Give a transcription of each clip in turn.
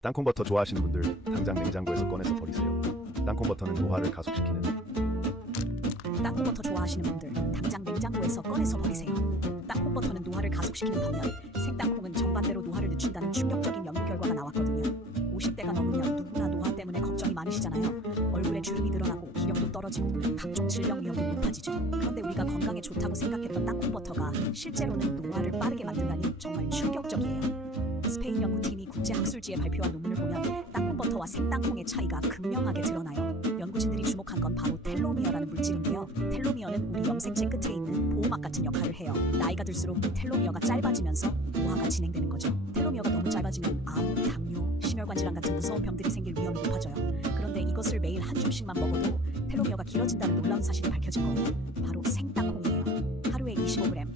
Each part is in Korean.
땅콩 버터 좋아하시는 분들 당장 냉장고에서 꺼내서 버리세요. 땅콩 버터는 노화를 가속시키는 땅콩 버터 좋아하시는 분들 당장 냉장고에서 꺼내서 버리세요. 땅콩 버터는 노화를 가속시키는 반면 생땅콩은 정반대로 노화를 늦춘다는 충격적인 연구 결과가 나왔거든요. 50대가 넘으면 누구나 노화 때문에 걱정이 많으시잖아요. 얼굴에 주름이 늘어나고 기력도 떨어지고 각종 질병 위험도 높아지죠. 그런데 우리가 건강에 좋다고 생각했던 땅콩 버터가 실제로는 노화를 빠르게 만든다니 정말 충격적이에요. 스페인 연구팀이 국제 학술지에 발표한 논문을 보면 땅콩 버터와 생땅콩의 차이가 극명하게 드러나요. 연구진들이 주목한 건 바로 텔로미어라는 물질인데요. 텔로미어는 우리 염색체 끝에 있는 보호막 같은 역할을 해요. 나이가 들수록 이 텔로미어가 짧아지면서 노화가 진행되는 거죠. 텔로미어가 너무 짧아지면 암, 당뇨, 심혈관 질환 같은 무서운 병들이 생길 위험이 높아져요. 그런데 이것을 매일 한 줌씩만 먹어도 텔로미어가 길어진다는 놀라운 사실이 밝혀진 거예요. 바로 생땅콩이에요. 하루에 25g, 그러니까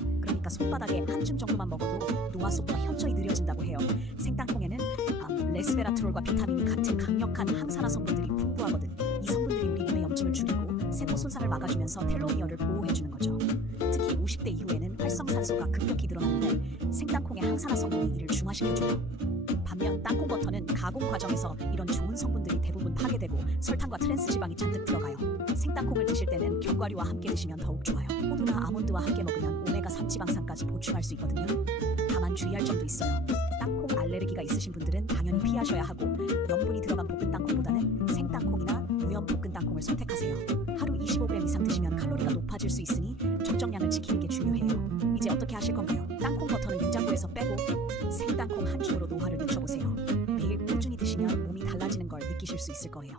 손바닥에 한 줌 정도만 먹어도 노화 속도가 현저히 느려진다고 해요. 생땅콩에는 암, 레스베라트롤과 비타민이 같은 강력한 항산화 성분들이 풍부하거든. 이 성분들이 우리 몸의 염증을 줄이고 세포 손상을 막아주면서 텔로미어를 보호해주는 거죠. 특히 50대 이후에는 활성산소가 급격히 늘어나는데 생땅콩의 항산화 성분이 이를 중화시켜줘요. 반면 땅콩 버터는 가공 과정에서 이런 좋은 성분들이 대부분 파괴되고 설탕과 트랜스 지방이 잔뜩 들어가요. 생땅콩을 드실 때는 견과류와 함께 드시면 더욱 좋아요. 호두나 아몬드와 함께 먹으면 오메가 3 지방산까지 보충할 수 있거든요. 다만 주의할 점도 있어요. 땅콩 알레르기가 있으신 분들은 당연히 피하셔야 하고 염분이 들어간 볶은 땅콩보다는 생땅콩이나 무염 볶은 땅콩을 선택하세요. 하루 25g 이상 드시면 칼로리가 높아질 수 있으니 적정량을 지키는 게 중요해요. 이제 어떻게 하실 건가요? 느끼실 수 있을 거예요.